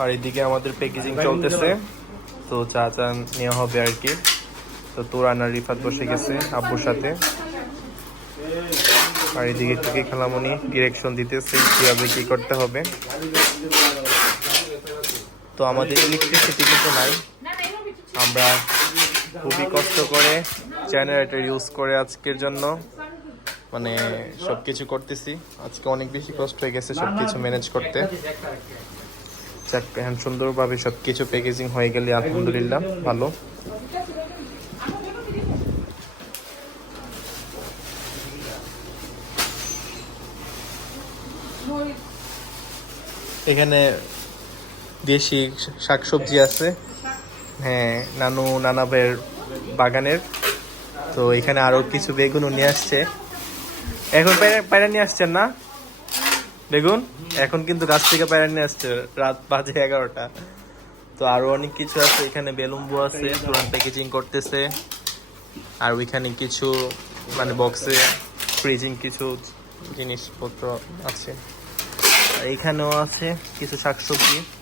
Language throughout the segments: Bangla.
আর এদিকে আমাদের প্যাকেজিং চলতেছে। তো চা চা নেওয়া হবে আর কি। তো তোর আনার রিফাত বসে গেছে আব্বুর সাথে। আর এদিকে থেকে খেলামনি ডিরেকশন দিতেছে কীভাবে কী করতে হবে। তো আমাদের ইলেকট্রিসিটি কিন্তু নাই। আমরা খুবই কষ্ট করে জেনারেটর ইউজ করে আজকের জন্য। মানে সব কিছু করতেছি। আজকে অনেক বেশি কষ্ট হয়ে গেছে সব কিছু ম্যানেজ করতে। যাক, এখন সুন্দরভাবে সব কিছু প্যাকেজিং হয়ে গেলে আলহামদুলিল্লাহ, ভালো। এখানে দেশি শাকসবজি আছে। হ্যাঁ নানু নানা ভাইয়ের বাগানের। তো এখানে আরও কিছু বেগুনও নিয়ে আসছে। এখন পায়রা- নিয়ে আসছেন না? বেগুন? এখন কিন্তু গাছ থেকে পায়রা নিয়ে আসছে, রাত বাজে এগারোটা। তো আরও অনেক কিছু আছে, এখানে বেলুম্বু আছে, পুরান প্যাকেজিং করতেছে। আর ওইখানে কিছু মানে বক্সে ফ্রিজিং কিছু জিনিসপত্র আছে। এখানেও আছে কিছু শাকসবজি।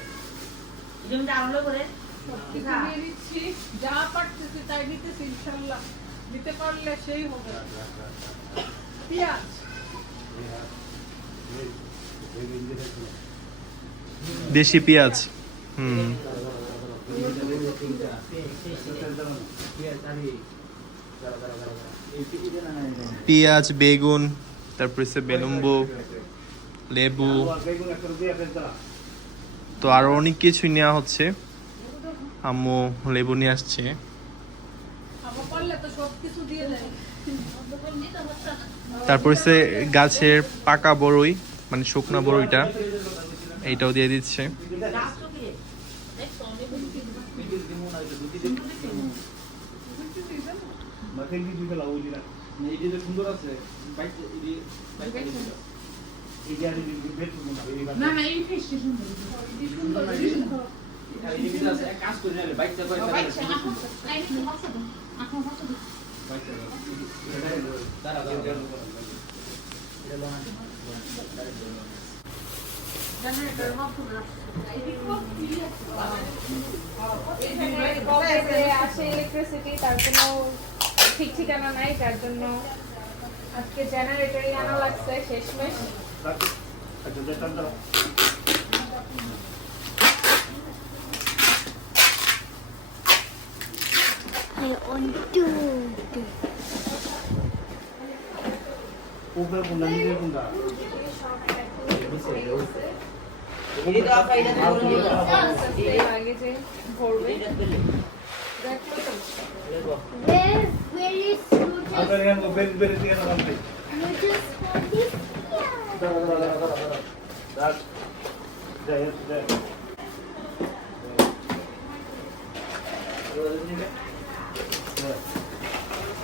জমিটা আরম্ভ করে সবকিছু যা পারতেছি তাই নিতেছি ইনশাল্লাহ। দিতে পারলে সেই হবে। পেঁয়াজ। দেশি পেঁয়াজ। হুম। পেঁয়াজ বেগুন তারপর বেলুম্বু লেবু। তো আরও অনেক কিছুই নেওয়া হচ্ছে। আম্মু লেবু নিয়ে আসছে। তারপর হচ্ছে গাছের পাকা বড়ই মানে শুকনা বড়ইটা এইটাও দিয়ে দিচ্ছে। আমি সুন্দর আছে না না তার কোনো ঠিক ঠিকানা নাই যার জন্য আজকে জেনারেটরই আনা লাগছে শেষমেশ Bakit? Kagandatan daw. Ayun, dude. Uber kung nangyay kung da. Hindi to ako ilan na ulo nito. Hindi lagi siya. Four-way. Where, where is Lucas? Ang talagang ko, very, very tiyan ang kampit. Lucas?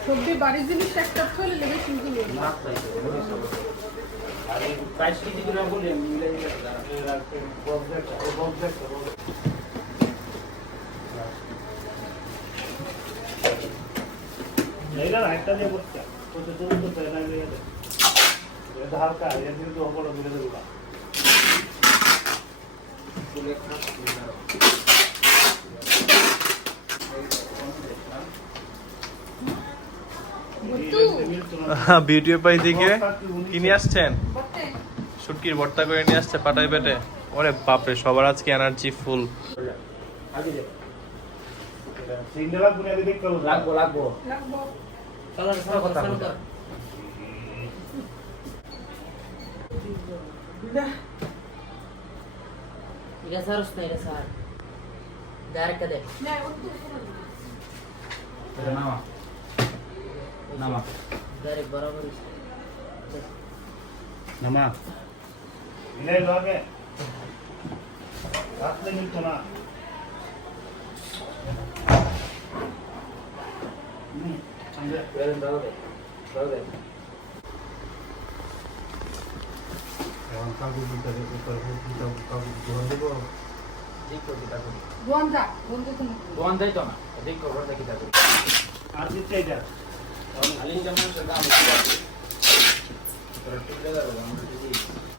সবজি বাড়ির জিনিস একটা থলে লেগে কিন্তু একটা দিয়ে বসছে কত দূর তো গেছে এটা হালকা এর কিন্তু অপরাধ দূরে দেবো বিউটি পাই দিকে কি নিয়ে আসছেন? শুটকির ভর্তা করে নিয়ে আসছে পাটাই পেটে? ওরে বাপরে সবার আজকে এনার্জি ফুল লাগবো লাগবো লাগবো চলো চলো কথা বলো ঠিক আছে আর না এটা স্যার ডাইরেক্ট দে না ওর তো নামা নামা ডাইরেক্ট বরাবর নামা রাখলে কিন্তু না হুম, আমরা- এখন কাকু ভিতরে উপরে কাকু কাকু ধরে দেবো রোয়ান যা বন্ধু তুমি দোয়ান যাইতো না এদিক খবর দেখি যাবে আর দিচ্ছে এটা আলিম যেমন সেটা আমি ঠিক আছে